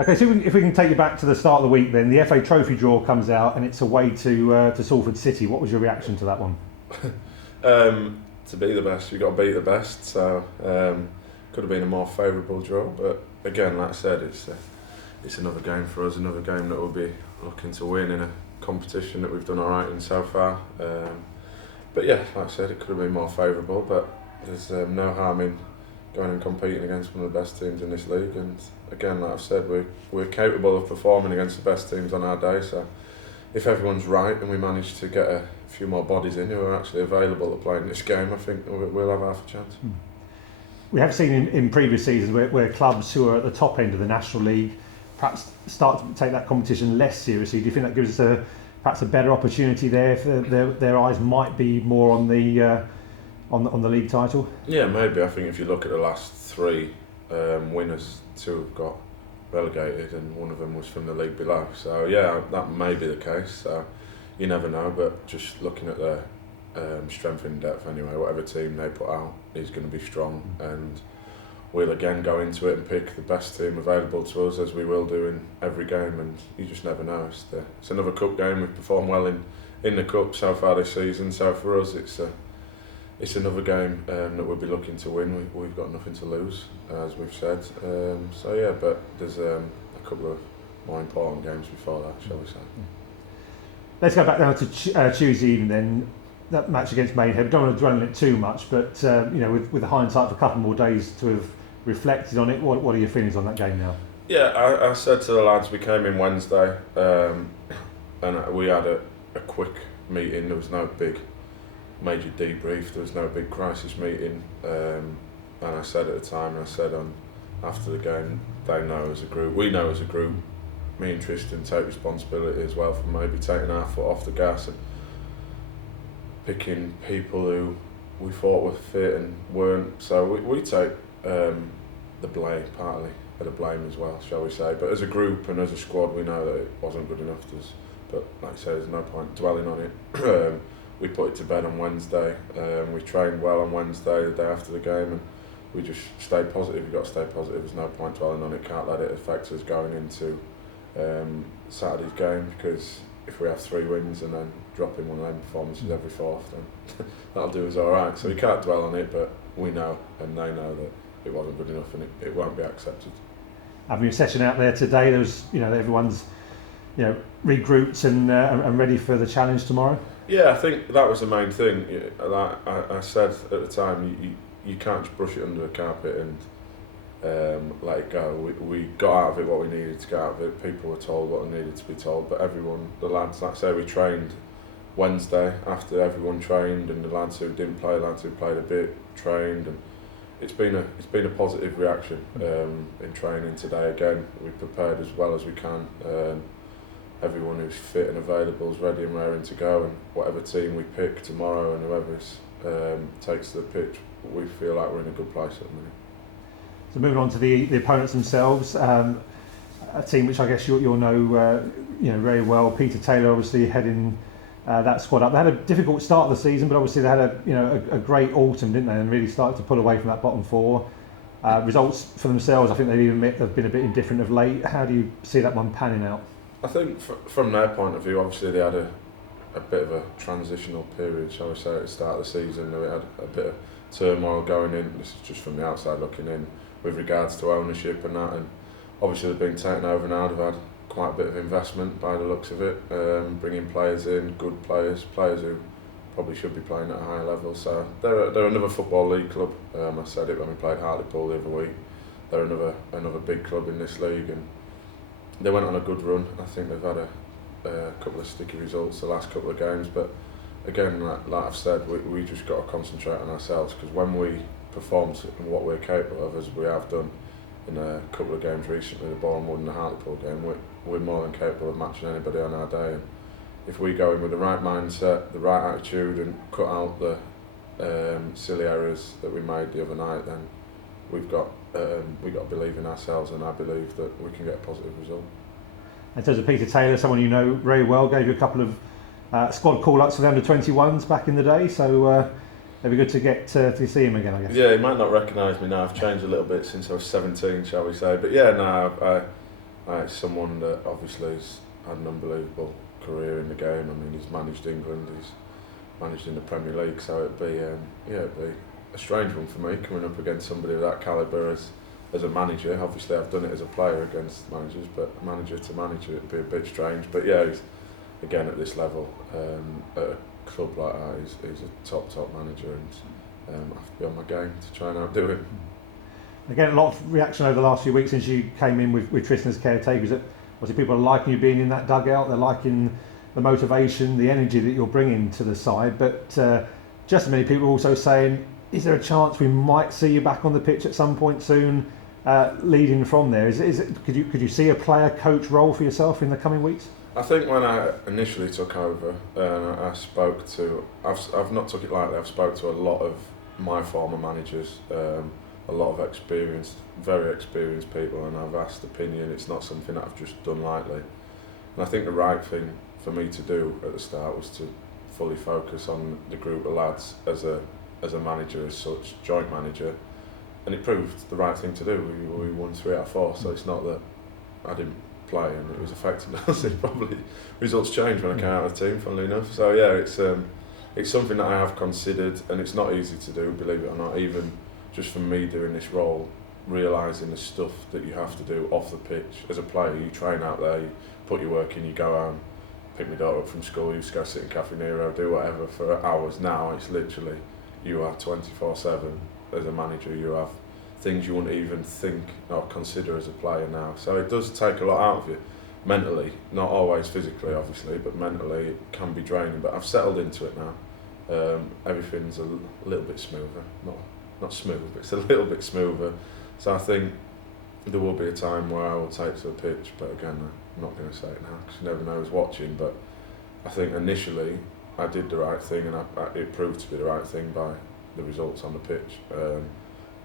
Okay, so if we can take you back to the start of the week then, the FA Trophy draw comes out and it's away to Salford City. What was your reaction to that one? To be the best, you've got to beat the best, so could have been a more favourable draw, but again, like I said, it's another game for us, another game that we'll be looking to win in a competition that we've done alright in so far. But yeah, like I said, it could have been more favourable, but there's no harm in going and competing against one of the best teams in this league, and again, like I've said, we're capable of performing against the best teams on our day, so if everyone's right and we manage to get a few more bodies in who are actually available to play in this game, I think we'll have half a chance. We have seen in previous seasons where clubs who are at the top end of the National League perhaps start to take that competition less seriously. Do you think that gives us perhaps a better opportunity there if their eyes might be more on the league title? Yeah, maybe. I think if you look at the last three winners, two have got relegated and one of them was from the league below. So yeah, that may be the case. So you never know, but just looking at their strength in depth anyway, whatever team they put out is going to be strong, and we'll again go into it and pick the best team available to us, as we will do in every game, and you just never know. It's another cup game. We've performed well in the cup so far this season, so for us it's another game that we'll be looking to win. We've got nothing to lose, as we've said. So yeah, but there's a couple of more important games before that, shall we say. Let's go back down to Tuesday evening then. That match against Maidenhead. We don't want to dwell on it too much, but with the hindsight of a couple more days to have reflected on it, what are your feelings on that game now? Yeah, I said to the lads, we came in Wednesday and we had a quick meeting. There was no big major debrief, there was no big crisis meeting, and I said at the time, and I said after the game, they know as a group, we know as a group, me and Tristan take responsibility as well for maybe taking our foot off the gas and picking people who we thought were fit and weren't. So we take the blame, partly of the blame as well, shall we say. But as a group and as a squad, we know that it wasn't good enough. But like I say, there's no point dwelling on it. We put it to bed on Wednesday. We trained well on Wednesday, the day after the game, and we just stayed positive. We've got to stay positive. There's no point dwelling on it. Can't let it affect us going into Saturday's game, because if we have 3 wins and then dropping one of them performances every fourth, then that'll do us all right. So we can't dwell on it, but we know and they know that it wasn't good enough and it won't be accepted. Having a session out there today, there was, everyone's regrouped and ready for the challenge tomorrow. Yeah, I think that was the main thing. Like I said at the time, you can't just brush it under the carpet and let it go. We got out of it what we needed to get out of it. People were told what they needed to be told, but everyone, the lads, like I say, we trained Wednesday after everyone trained, and the lads who didn't play, lads who played a bit, trained, and it's been a positive reaction in training today. Again, we prepared as well as we can. Everyone who's fit and available is ready and raring to go, and whatever team we pick tomorrow and whoever takes the pitch, we feel like we're in a good place at the minute. So moving on to the opponents themselves, a team which I guess you'll know very well. Peter Taylor obviously heading that squad up. They had a difficult start of the season, but obviously they had a great autumn, didn't they? And really started to pull away from that bottom 4. Results for themselves, I think they've been a bit indifferent of late. How do you see that one panning out? I think from their point of view, obviously they had a bit of a transitional period, shall we say, at the start of the season. They had a bit of turmoil going in. This is just from the outside looking in, with regards to ownership and that, and obviously they've been taken over now. They've had quite a bit of investment by the looks of it, bringing players in, good players who probably should be playing at a higher level. So they're another Football League club. I said it when we played Hartlepool the other week. They're another big club in this league, and they went on a good run. I think they've had a couple of sticky results the last couple of games, but again, like I've said, we just got to concentrate on ourselves, because when we perform in what we're capable of, as we have done in a couple of games recently, the Bournemouth and the Hartlepool game, we're more than capable of matching anybody on our day. And if we go in with the right mindset, the right attitude, and cut out the silly errors that we made the other night, then we've got to believe in ourselves, and I believe that we can get a positive result. In terms of Peter Taylor, someone you know very well, gave you a couple of squad call-ups for the under-21s back in the day, so it'd be good to get to see him again, I guess. Yeah, he might not recognise me now. I've changed a little bit since I was 17, shall we say. But yeah, no, It's someone that obviously has had an unbelievable career in the game. I mean, he's managed England, he's managed in the Premier League, so it'd be a strange one for me coming up against somebody of that calibre as a manager. Obviously, I've done it as a player against managers, but manager to manager, it'd be a bit strange. But yeah, he's, again at this level, at a club like that, he's a top manager, and I have to be on my game to try and outdo him. Again, a lot of reaction over the last few weeks since you came in with Tristan as caretakers. Obviously, people are liking you being in that dugout. They're liking the motivation, the energy that you're bringing to the side. But just as many people are also saying, is there a chance we might see you back on the pitch at some point soon, leading from there? Could you see a player-coach role for yourself in the coming weeks? I think when I initially took over, I've not took it lightly. I've spoke to a lot of my former managers. A lot of very experienced people, and I've asked opinion. It's not something that I've just done lightly. And I think the right thing for me to do at the start was to fully focus on the group of lads as a manager, as such, joint manager. And it proved the right thing to do. We won 3 out of 4, so it's not that I didn't play and it was affecting us. It probably results changed when I came out of the team, funnily enough. So yeah, it's something that I have considered, and it's not easy to do, believe it or not, even just from me doing this role, realising the stuff that you have to do off the pitch. As a player, you train out there, you put your work in, you go home, pick my daughter up from school, you just go sit in Cafe Nero, do whatever for hours. Now it's literally, you are 24/7 as a manager. You have things you wouldn't even think or consider as a player now. So it does take a lot out of you, mentally, not always physically obviously, but mentally it can be draining. But I've settled into it now. Everything's a little bit smoother, not smooth, but it's a little bit smoother. So I think there will be a time where I will take to a pitch, but again, I'm not going to say it now because you never know who's watching. But I think initially I did the right thing, and it proved to be the right thing by the results on the pitch.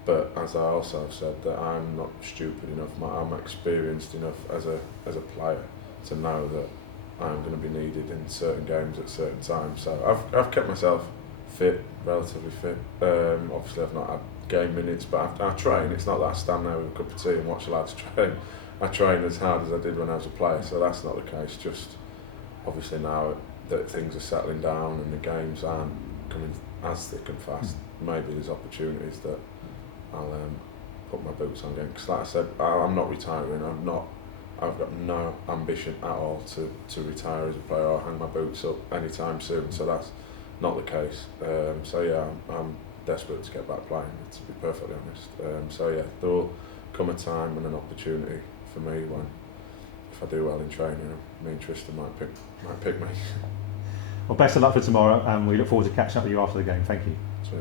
But as I also have said, that I'm not stupid enough, I'm experienced enough as a player to know that I'm going to be needed in certain games at certain times. So I've kept myself fit, relatively fit. Obviously I've not had game minutes, but I train. It's not that I stand there with a cup of tea and watch the lads train. I train as hard as I did when I was a player, so that's not the case. Just obviously now that things are settling down and the games aren't coming as thick and fast, maybe there's opportunities that I'll put my boots on again. Because like I said, I'm not retiring. I've got no ambition at all to retire as a player or hang my boots up anytime soon. So that's not the case. So yeah, I'm desperate to get back playing, to be perfectly honest. So yeah, there will come a time and an opportunity for me when, if I do well in training, me and Tristan might pick me. Well, best of luck for tomorrow, and we look forward to catching up with you after the game. Thank you. Sweet.